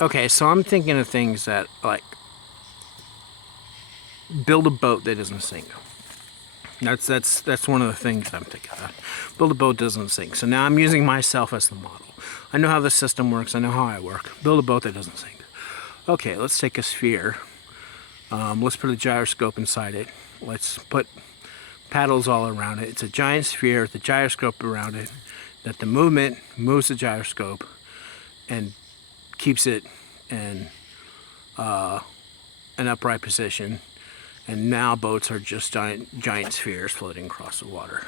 Okay, so I'm thinking of things that, like, build a boat that doesn't sink. That's one of the things I'm thinking of. Build a boat doesn't sink. So now I'm using myself as the model. I know how the system works. I know how I work. Build a boat that doesn't sink. Okay, let's take a sphere. Let's put a gyroscope inside it. Let's put paddles all around it. It's a giant sphere with a gyroscope around it. That the movement moves the gyroscope and keeps it in an upright position. And now boats are just giant spheres floating across the water.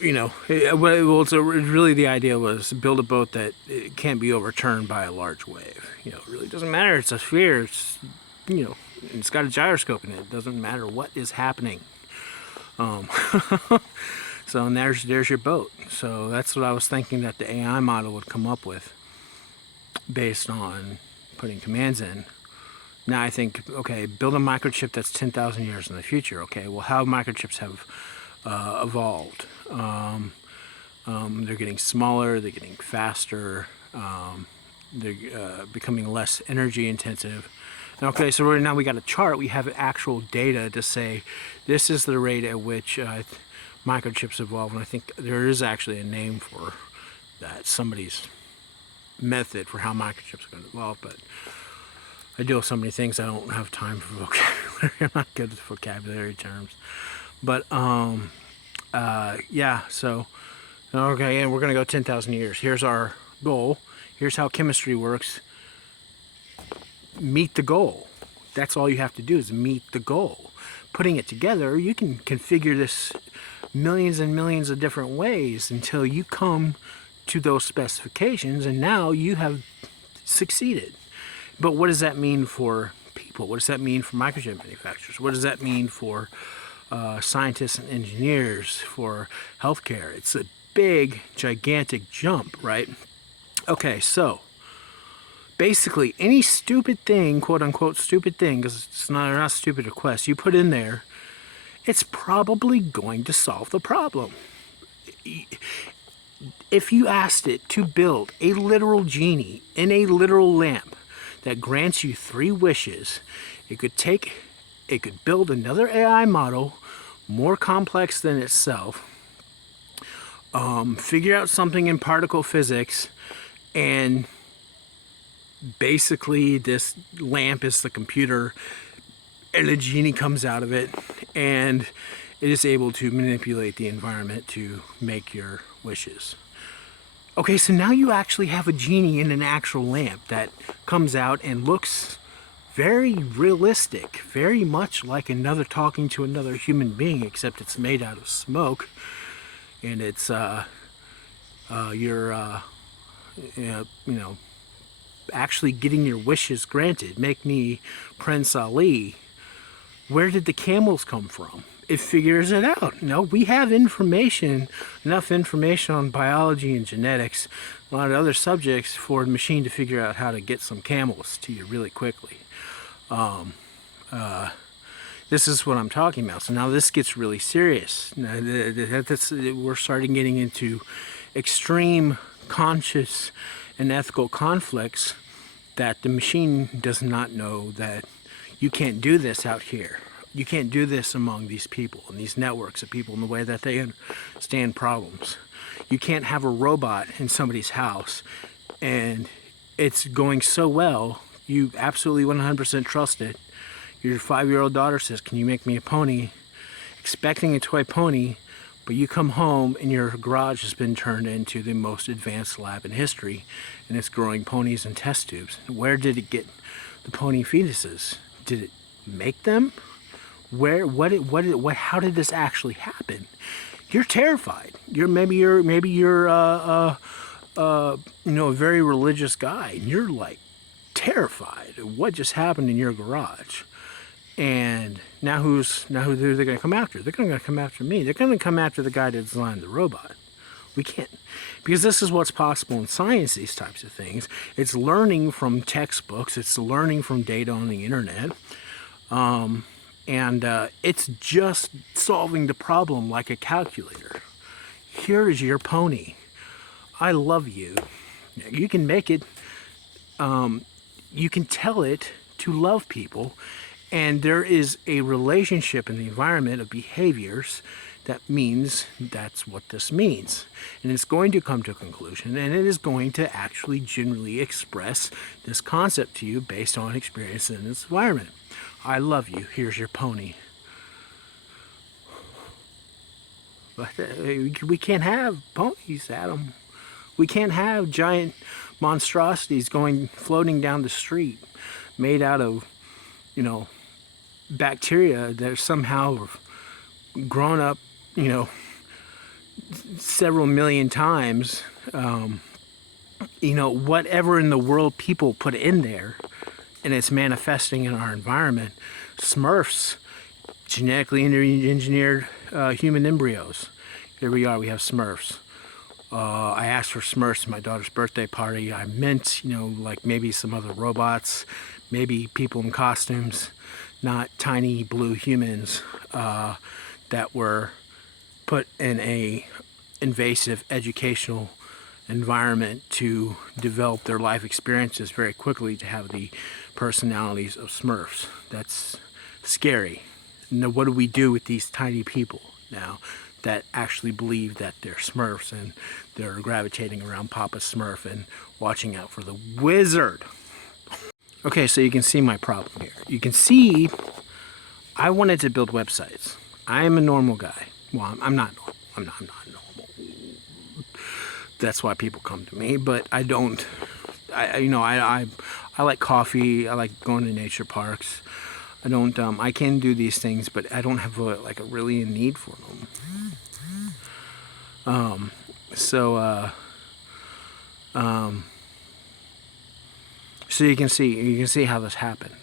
You know, well, so really the idea was build a boat that it can't be overturned by a large wave. You know, it really doesn't matter. It's a sphere. It's, you know, it's got a gyroscope in it. It doesn't matter what is happening. So and there's your boat. So that's what I was thinking that the AI model would come up with based on putting commands in. Now I think, okay, build a microchip that's 10,000 years in the future. Okay, well, how microchips have evolved? They're getting smaller, they're getting faster, they're becoming less energy intensive. Okay, so now we got a chart, we have actual data to say this is the rate at which microchips evolve, and I think there is actually a name for that, somebody's method for how microchips are going to evolve, but I deal with so many things I don't have time for vocabulary. I'm not good with vocabulary terms. But, yeah, so, okay, and we're going to go 10,000 years. Here's our goal. Here's how chemistry works. Meet the goal. That's all you have to do is meet the goal. Putting it together, you can configure this millions and millions of different ways until you come to those specifications, and now you have succeeded. But what does that mean for people? What does that mean for microchip manufacturers? What does that mean for scientists and engineers, for healthcare? It's a big, gigantic jump, right? Okay, so basically any stupid thing, quote unquote stupid thing, because it's not stupid request, you put in there, it's probably going to solve the problem. If you asked it to build a literal genie in a literal lamp that grants you 3 wishes, it could build another AI model more complex than itself, figure out something in particle physics, and basically this lamp is the computer and a genie comes out of it, and it is able to manipulate the environment to make your wishes. Okay, so now you actually have a genie in an actual lamp that comes out and looks very realistic, very much like talking to another human being, except it's made out of smoke, and it's you're you know, actually getting your wishes granted. Make me Prince Ali. Where did the camels come from? It figures it out. No, we have information, enough information on biology and genetics, a lot of other subjects for the machine to figure out how to get some camels to you really quickly. This is what I'm talking about. So now this gets really serious. Now, we're starting getting into extreme conscious and ethical conflicts that the machine does not know that you can't do this out here. You can't do this among these people and these networks of people in the way that they understand problems. You can't have a robot in somebody's house and it's going so well, you absolutely 100% trust it. Your 5-year-old daughter says, "Can you make me a pony?" Expecting a toy pony, but you come home and your garage has been turned into the most advanced lab in history and it's growing ponies in test tubes. Where did it get the pony fetuses? Did it make them? How did this actually happen? You're terrified. Maybe you're you know, a very religious guy, and you're like terrified of what just happened in your garage. And now who are they going to come after? They're going to come after me. They're going to come after the guy that designed the robot. We can't, because this is what's possible in science, these types of things. It's learning from textbooks. It's learning from data on the internet. And it's just solving the problem like a calculator. Here is your pony. I love you. You can make it, you can tell it to love people, and there is a relationship in the environment of behaviors that means that's what this means. And it's going to come to a conclusion, and it is going to actually generally express this concept to you based on experience in this environment. I love you, here's your pony. But we can't have ponies, Adam. We can't have giant monstrosities floating down the street made out of, you know, bacteria that are somehow grown up, you know, several million times. You know, whatever in the world people put in there, and it's manifesting in our environment. Smurfs, genetically engineered human embryos. Here we are, we have Smurfs. I asked for Smurfs at my daughter's birthday party. I meant, you know, like maybe some other robots, maybe people in costumes, not tiny blue humans that were put in a invasive educational environment to develop their life experiences very quickly to have the personalities of Smurfs. That's scary. Now, what do we do with these tiny people now that actually believe that they're Smurfs and they're gravitating around Papa Smurf and watching out for the wizard? Okay, so you can see my problem here. You can see I wanted to build websites. I am a normal guy. Well, I'm not normal. I'm not normal. That's why people come to me, but I don't. I like coffee. I like going to nature parks. I don't. I can do these things, but I don't have a really a need for them. So you can see how this happened.